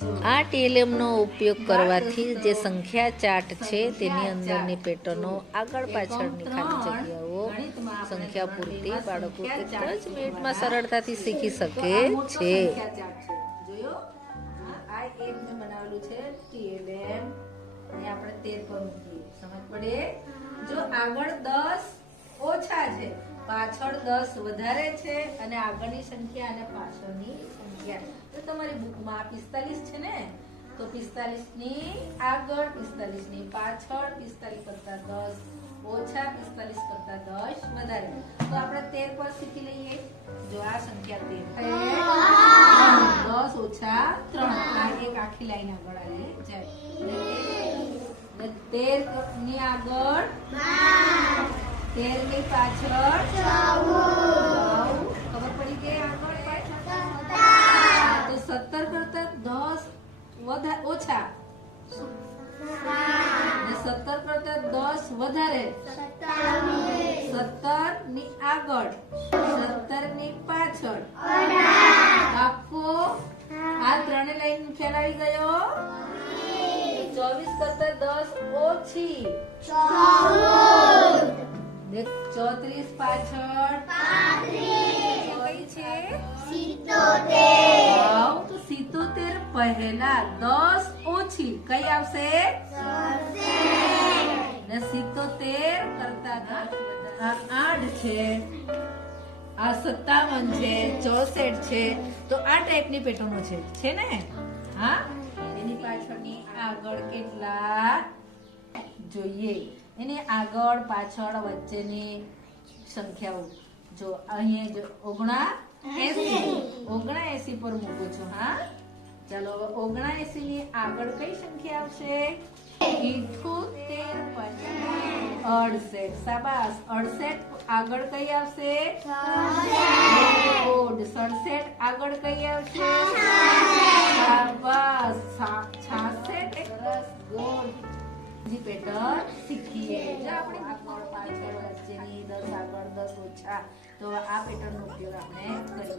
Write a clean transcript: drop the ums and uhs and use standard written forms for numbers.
આ TLM નો ઉપયોગ કરવાથી જે સંખ્યા ચાર્ટ છે તેની અંદરની પેટર્નો આગળ પાછળની ખાલી જગ્યાઓ સંખ્યા પૂરતી બાળકો એક જ મિનિટમાં સરળતાથી શીખી શકે છે. જોયો આ એક મેં બનાવેલું છે TLM અને આપણે 13 પર મૂકીએ સમજ પડે. જો આગળ 10 ઓછા છે પાછળ 10 વધારે છે અને આગળની સંખ્યા અને પાછળની સંખ્યા તો તમારી બુકમાં 45 છે ને તો 45 ની આગળ 45 ની પાછળ 45 કરતા 10 ઓછા 45 કરતા 10 વધારે તો આપણે 13 પર શીખી લઈએ. જો આ સંખ્યા 13 10 ઓછા 3 આ એક આખી લાઈન આગળ આવી જાય 13 ની આગળ 13 ની પાછળ 9 ખબર પડી ગઈ આગળ પાછળ તો 17 કરતા 10 ઓછા 17 કરતા 10 વધારે 17 ની આગળ 17 ની પાછળ આખો આ ત્રણે લાઈન ખ્યાલ આવી ગયો. 24 કરતા 10 ઓછી 34 પાછળ 35 છે 77 તો 77 પહેલા 10 ઓછી કઈ આવશે ને 77 કરતા 8 છે આ 57 છે 64 છે તો આ ટાઈપની પેટર્નો છે ને. હા એની પાછળની આગળ કેટલા જોઈએ એની આગળ પાછળ વચ્ચેની સંખ્યાઓ જો અહીંયા 79 પર મૂકું છું. હા ચાલો હવે 79 ની આગળ કઈ સંખ્યા આવશે 78 શાબાશ 68 આગળ કઈ આવશે 67 આગળ કઈ આવશે શાબાશ 66 ગુડ પેટર્ન શીખીએ. જો આપણે આગળ પાછળ વચ્ચેની 10 આગળ 10 ઓછા તો આ પેટર્નનો ઉપયોગ આપણે કરીએ.